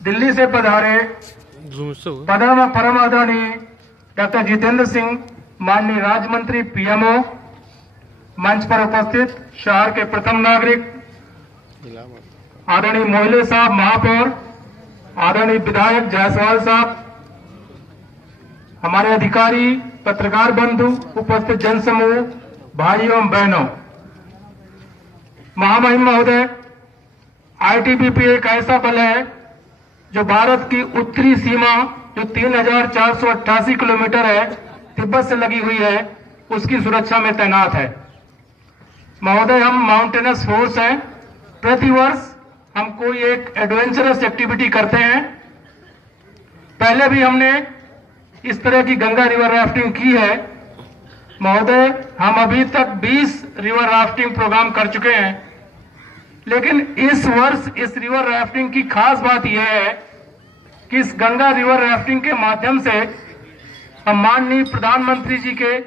दिल्ली से पधारे परम आदरणीय डॉक्टर जितेंद्र सिंह, माननीय राज्य मंत्री पीएमओ, मंच पर उपस्थित शहर के प्रथम नागरिक आदरणीय मोहिले साहब महापौर, आदरणीय विधायक जायसवाल साहब, हमारे अधिकारी, पत्रकार बंधु, उपस्थित जनसमूह, भाइयों एवं बहनों, महामहिम महोदय, आईटीबीपी एक ऐसा बल है जो भारत की उत्तरी सीमा जो 3,488 किलोमीटर है, तिब्बत से लगी हुई है, उसकी सुरक्षा में तैनात है। महोदय, हम माउंटेनस फोर्स हैं। प्रतिवर्ष हम कोई एक एडवेंचरस एक्टिविटी करते हैं। पहले भी हमने इस तरह की गंगा रिवर राफ्टिंग की है। महोदय, हम अभी तक 20 रिवर राफ्टिंग प्रोग्राम कर चुके हैं, लेकिन इस वर्ष इस रिवर राफ्टिंग की खास बात यह है कि इस गंगा रिवर राफ्टिंग के माध्यम से हम माननीय प्रधानमंत्री जी के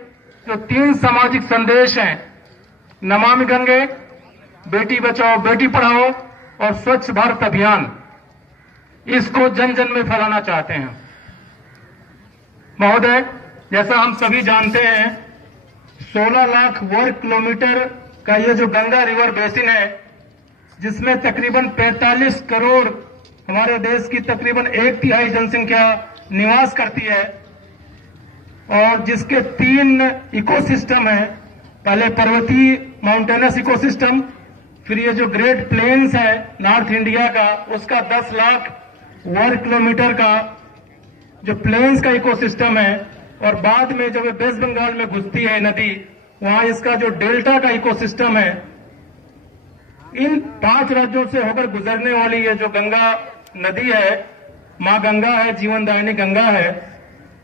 जो 3 सामाजिक संदेश हैं, नमामि गंगे, बेटी बचाओ बेटी पढ़ाओ और स्वच्छ भारत अभियान, इसको जन जन में फैलाना चाहते हैं। महोदय, जैसा हम सभी जानते हैं, 16 लाख वर्ग किलोमीटर का ये जो गंगा रिवर बेसिन है, जिसमें तकरीबन 45 करोड़ हमारे देश की तकरीबन 1/3 जनसंख्या निवास करती है, और जिसके 3 इकोसिस्टम है। पहले पर्वतीय माउंटेनस इकोसिस्टम, फिर ये जो ग्रेट प्लेन्स है नॉर्थ इंडिया का, उसका 10 लाख वर्ग किलोमीटर का जो प्लेन्स का इकोसिस्टम है, और बाद में जब वेस्ट बंगाल में घुसती है नदी, वहां इसका जो डेल्टा का इकोसिस्टम है। इन 5 राज्यों से होकर गुजरने वाली ये जो गंगा नदी है, मां गंगा है, जीवनदायिनी गंगा है।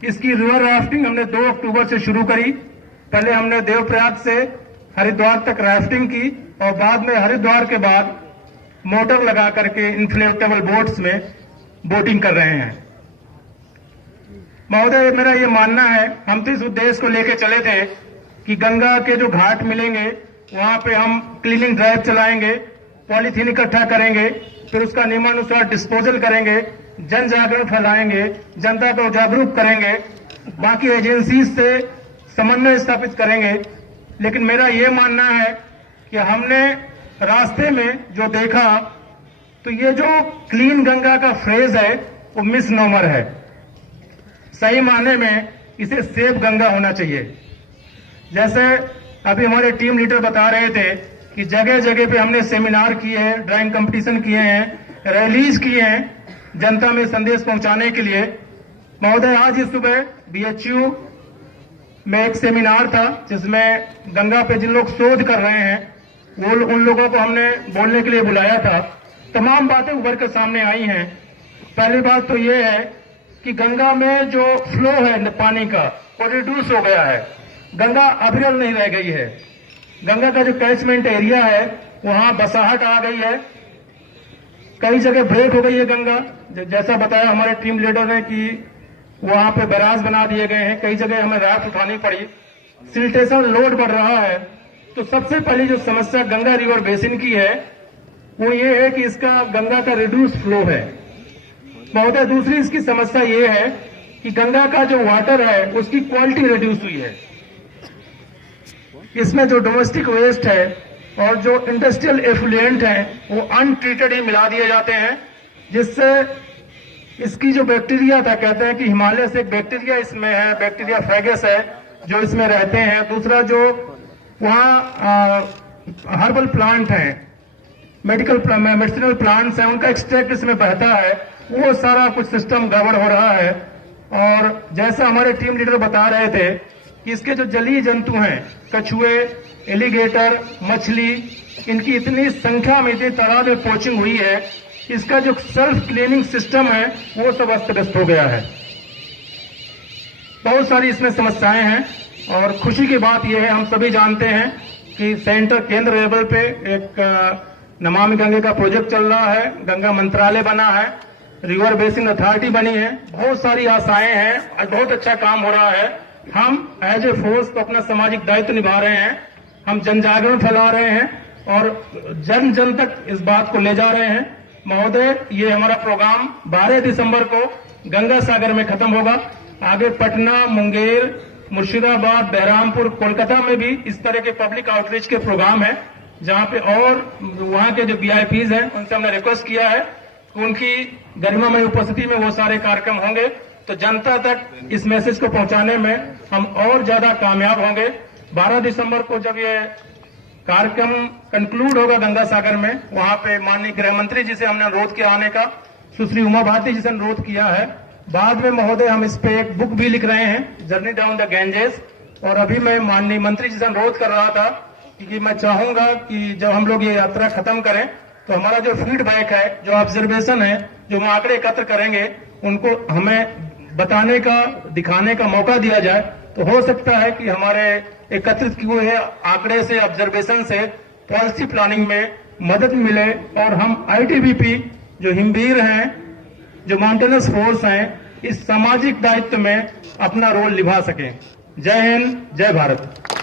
इसकी रिवर राफ्टिंग हमने 2 अक्टूबर से शुरू करी। पहले हमने देवप्रयाग से हरिद्वार तक राफ्टिंग की, और बाद में हरिद्वार के बाद मोटर लगा करके इन्फ्लेटेबल बोट्स में बोटिंग कर रहे हैं। महोदय, मेरा ये मानना है, हम तो इस उद्देश्य को लेकर चले थे कि गंगा के जो घाट मिलेंगे वहां पे हम क्लीनिंग ड्राइव चलाएंगे, पॉलीथीन इकट्ठा करेंगे, फिर उसका नियमानुसार डिस्पोजल करेंगे, जन जागरण फैलाएंगे, जनता को जागरूक करेंगे, बाकी एजेंसी से समन्वय स्थापित करेंगे। लेकिन मेरा ये मानना है कि हमने रास्ते में जो देखा, तो ये जो क्लीन गंगा का फ्रेज है वो मिसनोमर है। सही मायने में इसे सेफ गंगा होना चाहिए। जैसे अभी हमारे टीम लीडर बता रहे थे कि जगह जगह पे हमने सेमिनार किए हैं, ड्राइंग कंपटीशन किए हैं, रैलीज किए हैं जनता में संदेश पहुंचाने के लिए। महोदय, आज इस सुबह बीएचयू में एक सेमिनार था, जिसमें गंगा पे जिन लोग शोध कर रहे हैं, वो उन लोगों को हमने बोलने के लिए बुलाया था। तमाम बातें उभर कर सामने आई हैं। पहली बात तो ये है कि गंगा में जो फ्लो है पानी का, वो रिड्यूस हो गया है। गंगा अविरल नहीं रह गई है। गंगा का जो कैचमेंट एरिया है, वहां बसाहट आ गई है, कई जगह ब्रेक हो गई है गंगा। जैसा बताया हमारे टीम लीडर ने कि वहां पे बैराज बना दिए गए हैं, कई जगह हमें राहत उठानी पड़ी, सिल्टेशन लोड बढ़ रहा है। तो सबसे पहली जो समस्या गंगा रिवर बेसिन की है, वो ये है कि इसका गंगा का रिड्यूस फ्लो है। महोदय, दूसरी इसकी समस्या ये है कि गंगा का जो वाटर है उसकी क्वालिटी रिड्यूस हुई है। इसमें जो डोमेस्टिक वेस्ट है और जो इंडस्ट्रियल एफ्लुएंट है, वो अनट्रीटेड ही मिला दिए जाते हैं, जिससे इसकी जो बैक्टीरिया था, कहते हैं कि हिमालय से एक बैक्टीरिया इसमें है, बैक्टीरिया फैगस है, जो इसमें रहते हैं। दूसरा जो वहाँ हर्बल प्लांट है, मेडिसिनल प्लांट्स हैं, उनका एक्सट्रैक्ट इसमें बहता है, वो सारा कुछ सिस्टम गड़बड़ हो रहा है। और जैसा हमारे टीम लीडर बता रहे थे कि इसके जो जलीय जंतु हैं, कछुए, एलिगेटर, मछली, इनकी इतनी संख्या में, इतनी तादाद में पोचिंग हुई है, इसका जो सेल्फ क्लीनिंग सिस्टम है वो सब अस्त व्यस्त हो गया है। बहुत सारी इसमें समस्याएं हैं, और खुशी की बात यह है, हम सभी जानते हैं कि सेंटर केंद्र लेवल पे एक नमामि गंगे का प्रोजेक्ट चल रहा है, गंगा मंत्रालय बना है, रिवर बेसिन अथॉरिटी बनी है, बहुत सारी आशाएं हैं और बहुत अच्छा काम हो रहा है। हम एज ए फोर्स तो अपना सामाजिक दायित्व निभा रहे हैं, हम जन जागरण फैला रहे हैं और जन जन तक इस बात को ले जा रहे हैं महोदय, ये हमारा प्रोग्राम 12 दिसंबर को गंगा सागर में खत्म होगा। आगे पटना, मुंगेर, मुर्शिदाबाद, बहरामपुर, कोलकाता में भी इस तरह के पब्लिक आउटरीच के प्रोग्राम है, जहां पे और वहां के जो वीआईपीज हैं उनसे हमने रिक्वेस्ट किया है कि उनकी गरिमामय उपस्थिति में वो सारे कार्यक्रम होंगे, तो जनता तक इस मैसेज को पहुंचाने में हम और ज्यादा कामयाब होंगे। 12 दिसंबर को जब ये कार्यक्रम कंक्लूड होगा गंगा सागर में, वहां पे माननीय गृह मंत्री जी से हमने अनुरोध किया आने का, सुश्री उमा भारती जी से अनुरोध किया है। बाद में महोदय हम इस पे एक बुक भी लिख रहे हैं, जर्नी डाउन द गैंजेस। और अभी मैं माननीय मंत्री जी से अनुरोध कर रहा था कि मैं चाहूंगा कि जब हम लोग ये यात्रा खत्म करें तो हमारा जो फीडबैक है, जो ऑब्जर्वेशन है, जो हम आंकड़े एकत्र करेंगे, उनको हमें बताने का, दिखाने का मौका दिया जाए। तो हो सकता है कि हमारे एकत्रित किए हुए आंकड़े से, ऑब्जर्वेशन से पॉलिसी प्लानिंग में मदद मिले और हम आईटीबीपी जो हिमवीर हैं, जो माउंटेनर्स फोर्स हैं, इस सामाजिक दायित्व में अपना रोल निभा सकें। जय हिंद, जय भारत।